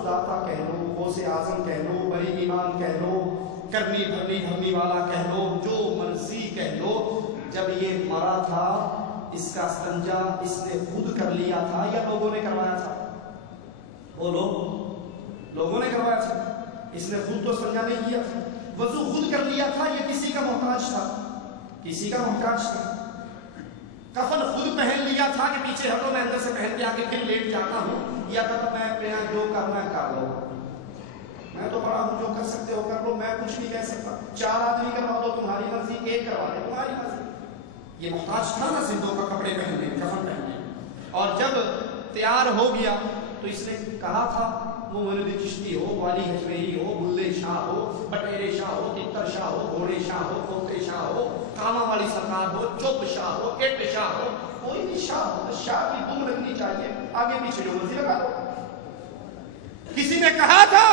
و داتا کہہ لو، غوث اعظم کہہ لو، بڑی ایمان کہہ لو، کرنی بھرنی والا کہہ لو، جو مرضی کہہ لو، جب یہ مرا تھا اس کا استنجا اس نے خود کر لیا تھا یا لوگوں نے کروایا تھا؟ بولو، لوگوں نے کروایا تھا، اس نے خود تو استنجا نہیں کیا تھا، وضو خود کر لیا تھا یا کسی کا محتاج تھا؟ کسی کا محتاج تھا۔ کفن خود پہن لیا تھا کہ پیچھے ہٹو میں اندر سے پہن کے آگے پھر لیٹ جاتا ہوں، یا کہتا میں جو کرنا کر لو، میں تو بڑا ہوں، جو کر سکتے ہو کر لو، میں کچھ نہیں کہہ سکتا، 4 آدمی کروا دو تمہاری مرضی، 1 کروا دے تمہاری مرضی۔ یہ محتاج تھا نا زندوں کا کپڑے پہننے، کفن پہننے، اور جب تیار ہو گیا تو اس نے کہا تھا وہ مولوی چشتی ہو، والی ہجویری ہو، بلے شاہ ہو، بٹیرے شاہ ہو، تتر شاہ ہو، گھوڑے شاہ ہو، کھوتے شاہ ہو، کاما والی سرکار ہو، چپ شاہ ہو، اٹ شاہ ہو، کوئی بھی شاہ ہو، شاہ کی دم لگنی چاہیے، آگے پیچھے جو مرضی لگا دو۔ کسی نے کہا تھا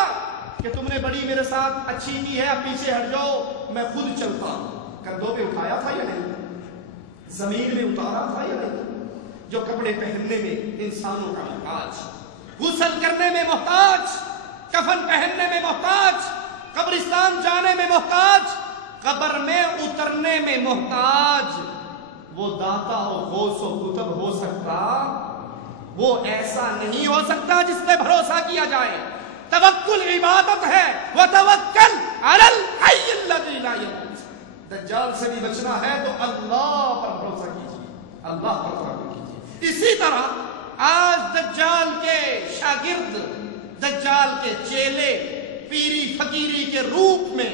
کہ تم نے بڑی میرے ساتھ اچھی کی ہے، اب پیچھے ہٹ جاؤ میں خود چلتا ہوں، کندھوں پہ اٹھایا تھا یا نہیں؟ زمین میں اتارا تھا یا نہیں؟ جو کپڑے پہننے میں انسانوں کا محتاج، غسل کرنے میں محتاج، کفن پہننے میں محتاج، قبرستان جانے میں محتاج، قبر میں اترنے میں محتاج، وہ داتا و غوث و کتب ہو سکتا، وہ ایسا نہیں ہو سکتا جس پہ بھروسہ کیا جائے۔ توکل عبادت ہے، وتوکل علی الحی الذی لا یموت۔ دجال سے بھی بچنا ہے تو اللہ پر بھروسہ کیجیے، اللہ پر توکل کیجیے۔ اسی طرح آج دجال کے شاگرد، دجال کے چیلے پیری فقیری کے روپ میں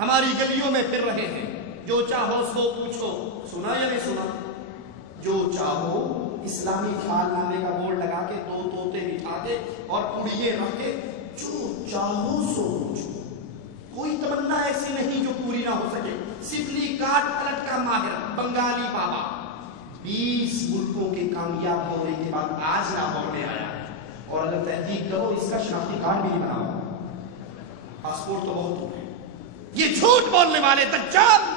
ہماری گلیوں میں پھر رہے ہیں۔ جو چاہو سو پوچھو، سنا یا نہیں سنا؟ جو چاہو اسلامی خیال نامے کا بورڈ لگا کے 2 طوطے بٹھا کے اور پڑیے رکھ کے جو چاہو سو پوچھو، کوئی تمنا ایسی نہیں جو پوری نہ ہو سکے۔ سپلی کاٹ پلٹ کا ماہر بنگالی بابا 20 ملکوں کے کامیاب ہونے کے بعد آج لاہور میں آیا، اور اگر تحقیق کرو اس کا شناختی کارڈ بھی نہیں بنا ہوا، پاسپورٹ تو بہت ہو گئے۔ یہ جھوٹ بولنے والے دجال،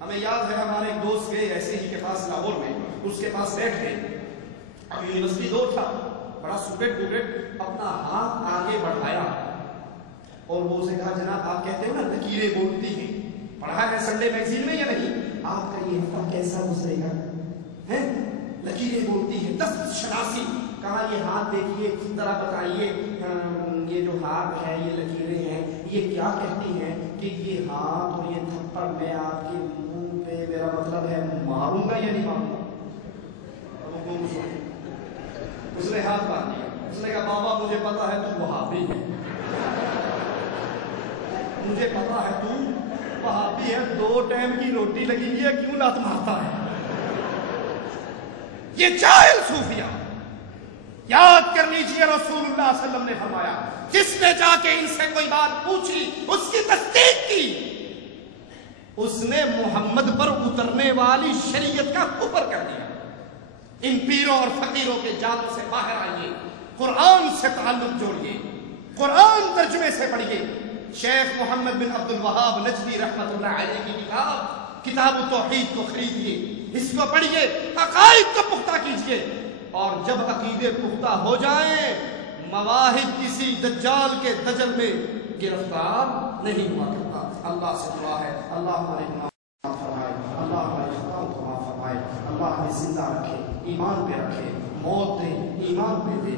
ہمیں یاد ہے ہمارے ایک دوست گئے ایسے ہی کے پاس لاہور میں، اس کے پاس بیٹھ گئے، اب یونیورسٹی دور تھا، بڑا سوٹیڈ بوٹیڈ، اپنا ہاتھ آگے بڑھایا اور وہ اسے کہا جناب آپ کہتے ہو نا لکیریں بولتی ہیں، پڑھا ہے سنڈے میگزین میں یا نہیں؟ آپ کا یہ ہفتہ کیسا گزرے گا؟ لکیریں بولتی ہیں، 10 شناسی۔ کہا یہ ہاتھ دیکھیے ذرا بتائیے، یہ جو ہاتھ ہے یہ لکیریں ہیں یہ کیا کہتی ہیں کہ یہ ہاتھ اور یہ تھپڑ میں آپ کے منہ پہ میرا مطلب ہے ماروں گا یا نہیں ماروں گا؟ اس نے ہاتھ باندھ دیا، اس نے کہا بابا مجھے پتا ہے تو وہابی ہے، مجھے پتا ہے تو وہابی ہے، 2 ٹائم کی روٹی لگی ہوئی ہے، کیوں لات مارتا ہے؟ یہ جاہل صوفیہ، یاد کر لیجیے رسول اللہ صلی اللہ علیہ وسلم نے فرمایا جس نے جا کے ان سے کوئی بات پوچھی، اس کی تصدیق کی، اس نے محمد پر اترنے والی شریعت کا کفر کر دیا۔ ان پیروں اور فقیروں کے جادو سے باہر آئیے، قرآن سے تعلق جوڑیے، قرآن ترجمے سے پڑھیے۔ شیخ محمد بن عبد الوہاب نجدی رحمت اللہ علیہ کی کتاب التوحید کو خریدیے، اس کو پڑھیے، عقائد کو پختہ کیجیے، اور جب عقیدے پختہ ہو جائیں مواہب کسی دجال کے دجل میں گرفتار نہیں ہوا کرتا۔ اللہ سے دعا ہے اللہ ہمارے گناہ معاف فرمائے، اللہ ہمارے خطاؤں کو معاف فرمائے، اللہ ہمیں زندہ رکھے، ایمان پہ رکھے، موت دے ایمان پہ دے۔